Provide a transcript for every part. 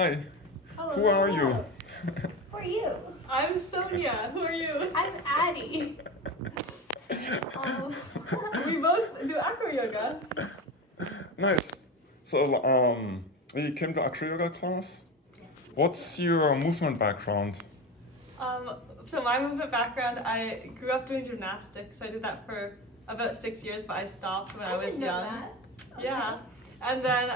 Hi, Hello. who are you? Who are you? I'm Sonia. Who are you? I'm Addie. We both do Acroyoga. Nice. So, you came to Acroyoga class? Yes. What's your movement background? So my movement background, I grew up doing gymnastics. So I did that for about 6 years, but I stopped when I was didn't know young. that. Yeah, and then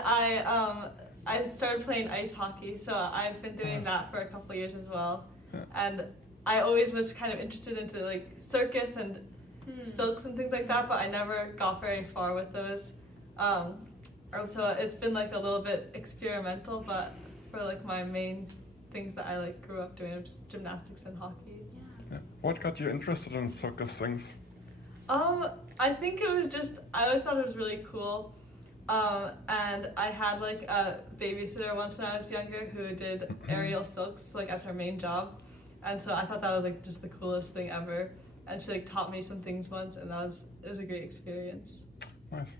I started playing ice hockey. So I've been doing Nice. that for a couple of years as well. Yeah. And I always was kind of interested into like circus and silks and things like that, but I never got very far with those. So it's been like a little bit experimental, but for like my main things that I like grew up doing was gymnastics and hockey. Yeah. What got you interested in circus things? I think it was just, I always thought it was really cool. And I had like a babysitter once when I was younger who did aerial silks like as her main job. And so I thought that was like just the coolest thing ever. And she like taught me some things once, and it was a great experience. Nice.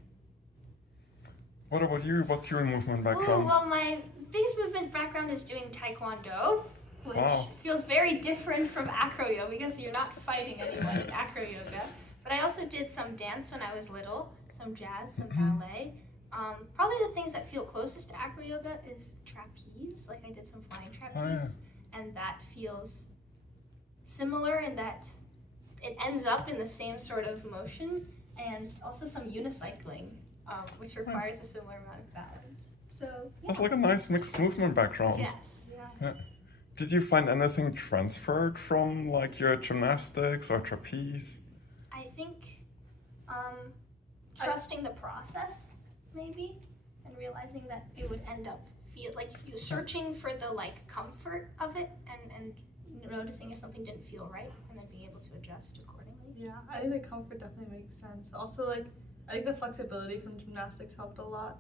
What about you? What's your movement Ooh, background? well, my biggest movement background is doing Taekwondo, which Wow. feels very different from Acroyoga because you're not fighting anyone in Acroyoga. But I also did some dance when I was little, some jazz, some ballet. Probably the things that feel closest to Acroyoga is trapeze. Like I did some flying trapeze, and that feels similar in that it ends up in the same sort of motion, and also some unicycling, which requires a similar amount of balance. So yeah. That's like a nice mixed movement background. Yes. Yeah. Did you find anything transferred from like your gymnastics or trapeze? I think trusting the process, maybe, and realizing that it would end up feel like you searching for the like comfort of it, and noticing if something didn't feel right, and then being able to adjust accordingly. Yeah, I think the comfort definitely makes sense. Also, like, I think the flexibility from gymnastics helped a lot.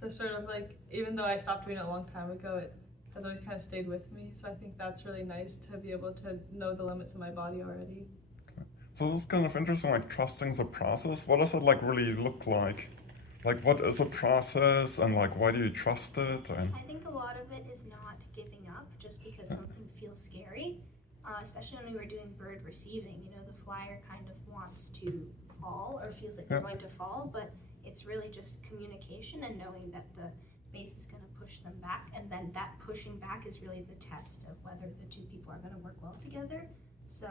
So sort of like, even though I stopped doing it a long time ago, it has always kind of stayed with me. So I think that's really nice to be able to know the limits of my body already. So this is kind of interesting, like trusting the process. What does it like really look like? Like what is a process and like why do you trust it? And I think a lot of it is not giving up just because something feels scary, especially when we were doing bird receiving. You know, the flyer kind of wants to fall or feels like they're going to fall, but it's really just communication and knowing that the base is going to push them back, and then that pushing back is really the test of whether the two people are going to work well together. So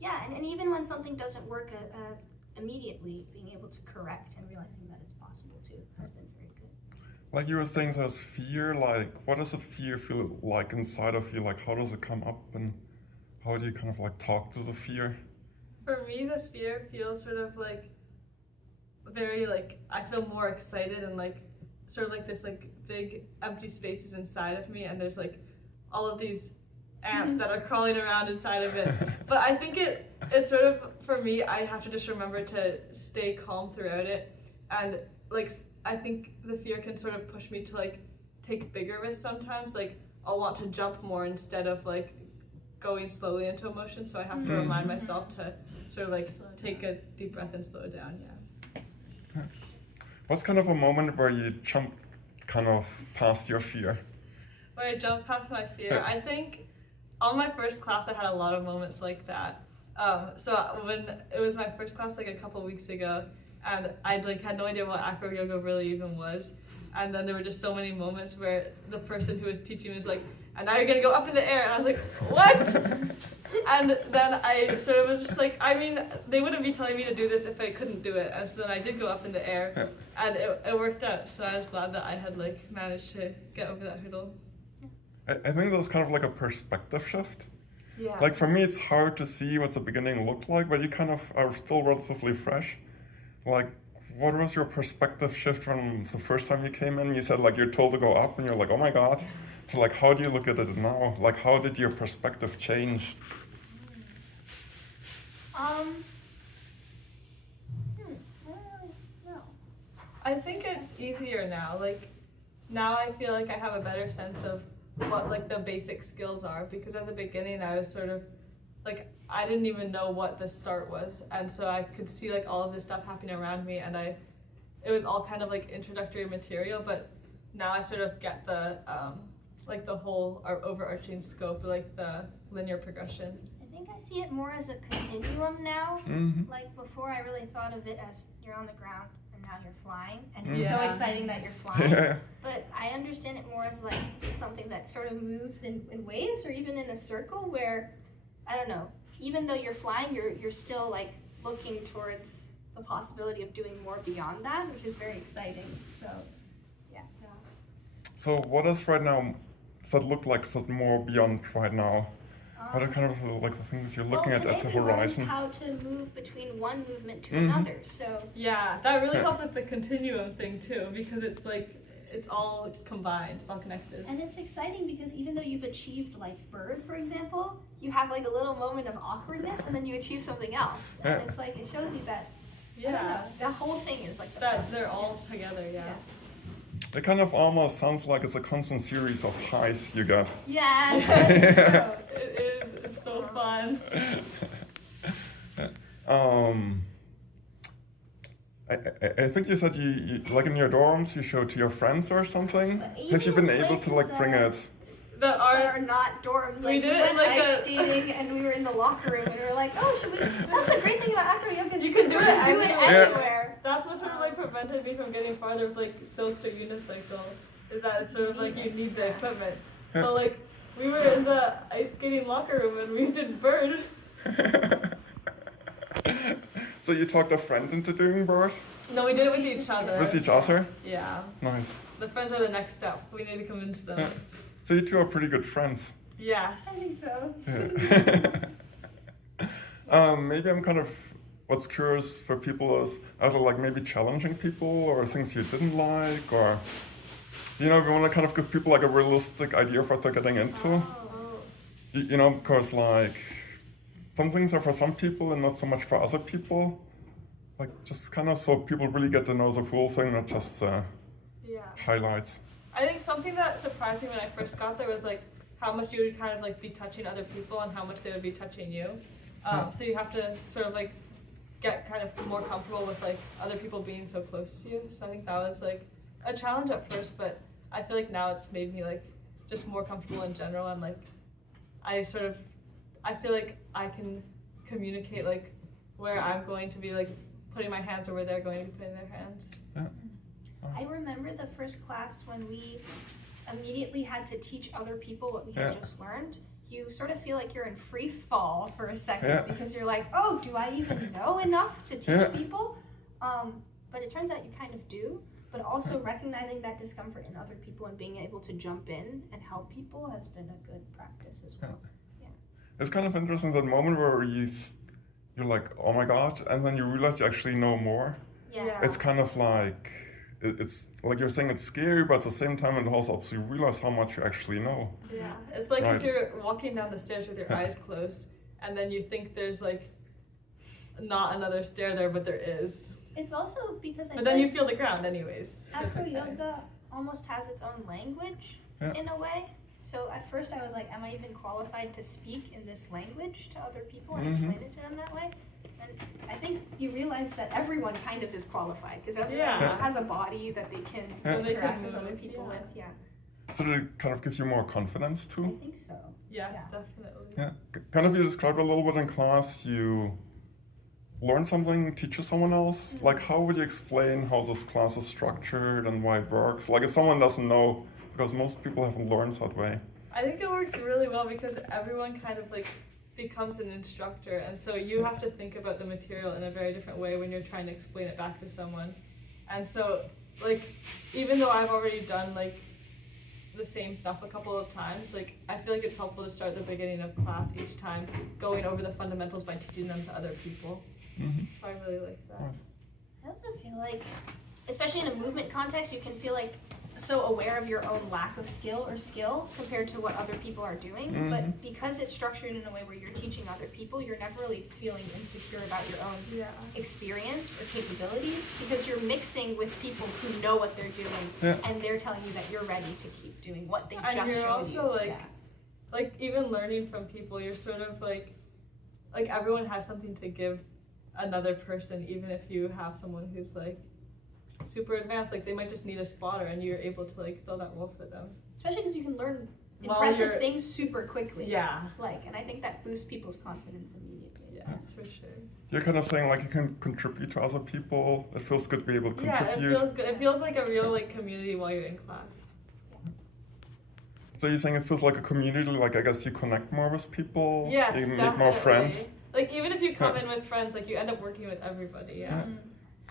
yeah, and even when something doesn't work immediately, being able to correct and realizing that it's possible too has been very good. like you were saying there's fear, like what does a fear feel like inside of you? Like how does it come up and how do you kind of like talk to the fear? For me, the fear feels sort of like very like, I feel more excited and like sort of like this like big empty spaces inside of me, and there's like all of these ants that are crawling around inside of it. But I think it's sort of, for me, I have to just remember to stay calm throughout it. And like, I think the fear can sort of push me to like take bigger risks sometimes. Like I'll want to jump more instead of like going slowly into emotion. So I have to remind myself to sort of like take a deep breath and slow it down, yeah. What's kind of a moment where you jumped kind of past your fear? Where I jumped past my fear, I think on my first class I had a lot of moments like that. So when it was my first class like a couple weeks ago, and I like had no idea what Acroyoga really even was, and then there were just so many moments where the person who was teaching me was like, and now you're gonna go up in the air, and I was like, what? And then I sort of was just like, I mean, they wouldn't be telling me to do this if I couldn't do it. And so then I did go up in the air, and it worked out. So I was glad that I had like managed to get over that hurdle. I think that's kind of like a perspective shift. Yeah. Like for me, it's hard to see what the beginning looked like, but you kind of are still relatively fresh. Like, what was your perspective shift from the first time you came in? You said like you're told to go up, and you're like, oh my god. So like, how do you look at it now? Like, how did your perspective change? I don't really know. I think it's easier now. Like now I feel like I have a better sense of what like the basic skills are, because at the beginning I was sort of like, I didn't even know what the start was, and so I could see like all of this stuff happening around me, and it was all kind of like introductory material, but now I sort of get the like the whole overarching scope, like the linear progression. I think I see it more as a continuum now. Mm-hmm. Like before, I really thought of it as you're on the ground and now you're flying, and Mm. it's so Yeah. exciting that you're flying. Yeah. But I understand it more as like something that sort of moves in waves or even in a circle where, I don't know, even though you're flying, you're still like looking towards the possibility of doing more beyond that, which is very exciting. So, yeah. So what is right now, does that look like something more beyond right now? What are kind of like the things you're looking at the we horizon? learned how to move between one movement to Mhm. another. So Yeah, that really helped with the continuum thing too, because it's like, it's all combined, it's all connected. and it's exciting because even though you've achieved like bird, for example, you have like a little moment of awkwardness and then you achieve something else. And Yeah. it's like, it shows you that, I don't Yeah, know, the whole thing is like the that process. they're all together, yeah. It kind of almost sounds like it's a constant series of highs you get. Yes, that's true. It is, it's so fun. I think you said you like in your dorms you show to your friends or something. Have you been able to like bring it? That Are are, not dorms. We Like we did it went in, like, ice a- skating and we were in the locker room and we were like, oh, should we? That's the great thing about Acroyoga is you can can do sort it of do it anywhere. anywhere. that's what sort of like prevented me from getting farther with like silks or unicycle, is that it's sort of like you need the equipment. So like, we were in the ice skating locker room and we did bird. So you talked a friend into doing bird No, we did it with each other. with each other? Yeah, Nice. the friends are the next step. We need to convince them. Yeah. So you two are pretty good friends. Yes. I think so. Yeah. Maybe I'm kind of, what's curious for people is, are there like maybe challenging people or things you didn't like, or, you know, we want to kind of give people like a realistic idea of what they're getting into. Oh. You know, because like, some things are for some people and not so much for other people. Like just kind of so people really get to know the full thing, not just Yeah. highlights. I think something that surprised me when I first got there was like how much you would kind of like be touching other people and how much they would be touching you. So you have to sort of like get kind of more comfortable with like other people being so close to you. So I think that was like a challenge at first, but I feel like now it's made me like just more comfortable in general, and like I feel like I can communicate like where I'm going to be like putting my hands or where they're going to be putting their hands. I remember the first class when we immediately had to teach other people what we had Yeah. just learned. You sort of feel like you're in free fall for a second Yeah. because you're like, oh, do I even know enough to teach Yeah. people? But it turns out you kind of do. But also recognizing that discomfort in other people and being able to jump in and help people has been a good practice as well. It's kind of interesting that moment where you're like, oh my god, and then you realize you actually know more. Yeah. It's kind of like, it's like you're saying it's scary, but at the same time it also helps you realize how much you actually know. Yeah, it's like Right. if you're walking down the stairs with your eyes closed, and then you think there's like not another stair there, but there is. It's also because I But feel then you like feel the ground anyways. It's okay. Acroyoga almost has its own language Yeah. in a way. So at first I was like, am I even qualified to speak in this language to other people and Mhm. explain it to them that way? And I think you realize that everyone kind of is qualified because everyone Yeah. has a body that they can Yeah. They interact can with other move, people yeah. with. Yeah, So it kind of gives you more confidence I too. think so. Yes, Yeah. definitely. Yeah. Kind of you described a little bit in class, you learn something, teach someone else. Like how would you explain how this class is structured and why it works? Like if someone doesn't know, because most people haven't learned that way. I think it works really well because everyone kind of like becomes an instructor, and so you have to think about the material in a very different way when you're trying to explain it back to someone. And so like even though I've already done like the same stuff a couple of times, like I feel like it's helpful to start at the beginning of class each time, going over the fundamentals by teaching them to other people. Mm-hmm. So I really like that. Nice. I also feel like, especially in a movement context, you can feel like so aware of your own lack of skill compared to what other people are doing. Mhm. But because it's structured in a way where you're teaching other people, you're never really feeling insecure about your own Yeah. experience or capabilities because you're mixing with people who know what they're doing Yeah. and they're telling you that you're ready to keep doing what they And just you're showed also, you. like, Yeah. Like even learning from people, you're sort of like everyone has something to give another person, even if you have someone who's like super advanced, like they might just need a spotter and you're able to like fill that role for them. Especially because you can learn learn While impressive you're- things super quickly. Yeah. And I think that boosts people's confidence immediately. Yes, for sure. You're kind of saying like you can contribute to other people. It feels good to be able to Yeah, contribute. it feels good. It feels like a real like community while you're in class. So you're saying it feels like a community, like I guess you connect more with people, Yes, you make definitely. more friends. Like even if you come Yeah. in with friends, like you end up working with everybody. Yeah.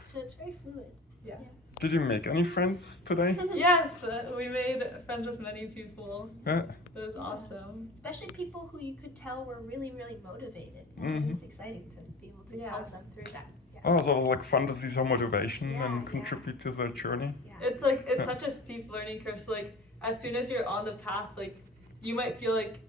So it's very fluid. Did you make any friends today? Yes, we made friends with many people. Yeah. It was awesome. Especially people who you could tell were really, really motivated. Mhm. It's exciting to be able to help them through that. Yeah. Oh, so it was like fun to see some motivation Yeah, and yeah. contribute to their journey. It's like it's Yeah. such a steep learning curve. So like as soon as you're on the path, like you might feel like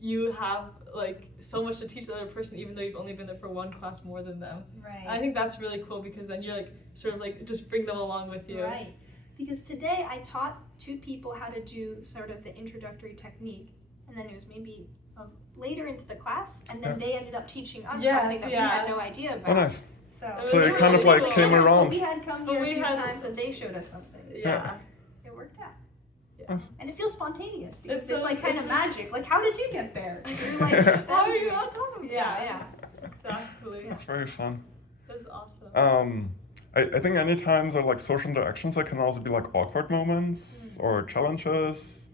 you have like so much to teach the other person, even though you've only been there for one class more than them. Right. And I think that's really cool because then you're like sort of like just bring them along with you. Right. Because today I taught 2 people how to do sort of the introductory technique, and then it was maybe later into the class, and then they ended up teaching us Yes, something that we yeah. had no idea about. Oh, nice. So So it you kind of really like came beginners, but around. We had come But here a we few had- times, and they showed us something. Yeah. It worked out. Nice. And it feels spontaneous because It's it's, so- like kind of it's- magic. Like, how did you get there? You're like, Why are you on top of me? Yeah. Exactly. It's very fun. It was awesome. I think anytime there are like social interactions, there can also be like awkward moments or challenges.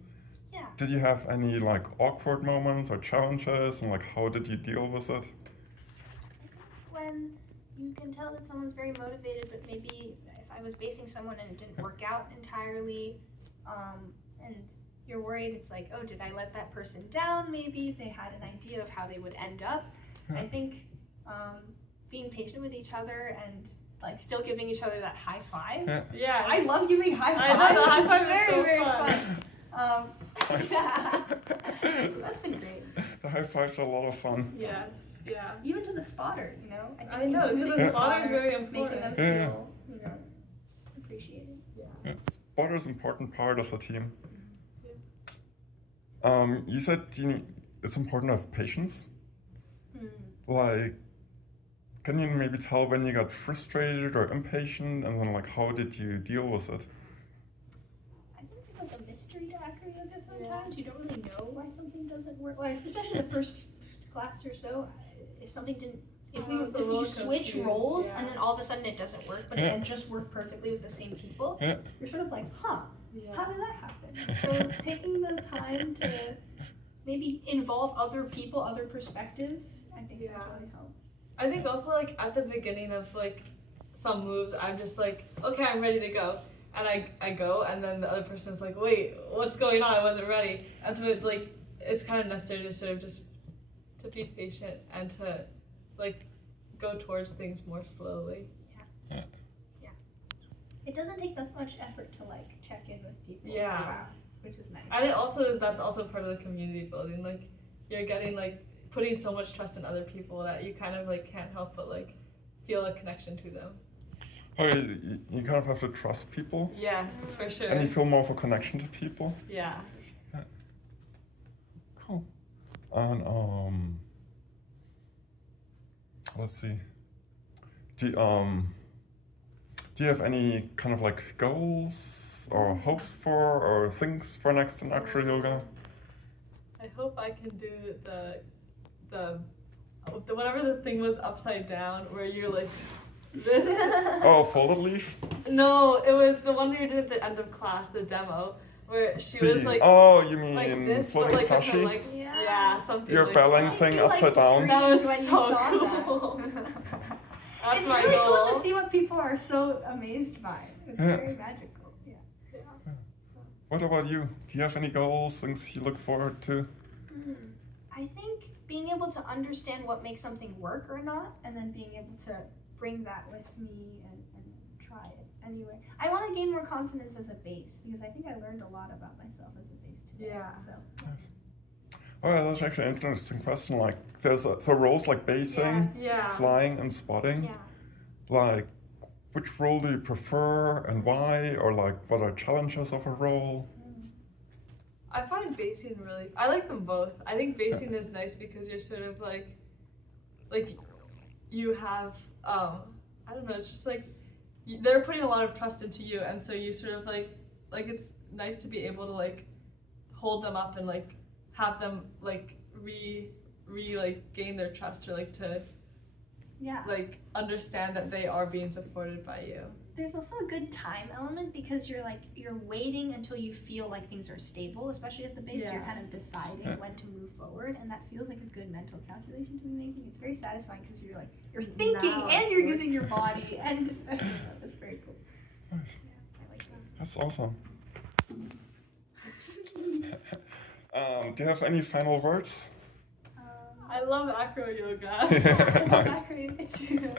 Yeah. Did you have any like awkward moments or challenges, and like how did you deal with it? When you can tell that someone's very motivated, but maybe if I was basing someone and it didn't work out entirely, and you're worried, it's like, oh, did I let that person down? Maybe they had an idea of how they would end up. I think being patient with each other and like still giving each other that high five. Yeah. I love giving high I fives. know, the high It's five is very, so very fun. fun. Nice. So that's been great. The high fives are a lot of fun. Yes. Yeah. Even to the spotter, you know. think I know, because including the spotter is very making them important. Yeah. feel, you know, appreciated. Yeah. Spotter is an important part of the team. You said it's important to have patience. Like, can you maybe tell when you got frustrated or impatient, and then like how did you deal with it? I think it's like a mystery to Acroyoga sometimes. You don't really know why something doesn't work. Like, especially the first class or so, if something didn't, if Oh, it's a you little switch confused, roles yeah. and then all of a sudden it doesn't work, but Yeah. it just worked perfectly with the same people, Yeah. you're sort of like, huh, Yeah. how did that happen? So taking the time to maybe involve other people, other perspectives, I think has Yeah. really helped. I think also like at the beginning of like some moves, I'm just like, okay, I'm ready to go. And I go, and then the other person's like, wait, what's going on? I wasn't ready. And so it, like, it's kind of necessary to sort of just to be patient and to like go towards things more slowly. It doesn't take that much effort to like check in with people. Yeah. Which is nice. And it also is that's also part of the community building. Like you're getting like putting so much trust in other people that you kind of like can't help but like feel a connection to them. Oh, you kind of have to trust people, Yes, for sure. and you feel more of a connection to people. Yeah. Cool. And let's see. Do you have any kind of like goals or hopes for or things for next in Acroyoga? I hope I can do the whatever the thing was upside down where you're like this. Oh, folded leaf? No, it was the one we did at the end of class, the demo, where she was like oh, you mean like this, but floating like with her plushie? legs. Yeah. Yeah, something You're like balancing You, like, upside down. That was screamed when you so saw cool. that. That's It's my really goal. cool to see what people are so amazed by. It's Yeah. very magical. Yeah. What about you? Do you have any goals, things you look forward to? I think being able to understand what makes something work or not, and then being able to bring that with me and try it anyway. I want to gain more confidence as a base because I think I learned a lot about myself as a base today. Yeah. So Nice. Oh, yeah, that's actually an interesting question. Like, there's the roles like basing, Yes. Yeah. flying, and spotting. yeah. Like, which role do you prefer and why? Or like, what are challenges of a role? I find basing really. I like them both. I think basing is nice because you're sort of like you have I don't know. It's just like they're putting a lot of trust into you, and so you sort of like it's nice to be able to like hold them up and like have them like like gain their trust, or like to Yeah. like understand that they are being supported by you. There's also a good time element because you're waiting until you feel like things are stable, especially as the base. Yeah. You're kind of deciding when to move forward, and that feels like a good mental calculation to be making. It's very satisfying because you're thinking Now and it's you're working. using your body, and I don't know, that's very cool. Nice. Yeah, I like this. That's awesome. Do you have any final words? I love Acroyoga. Nice. Acroyoga too.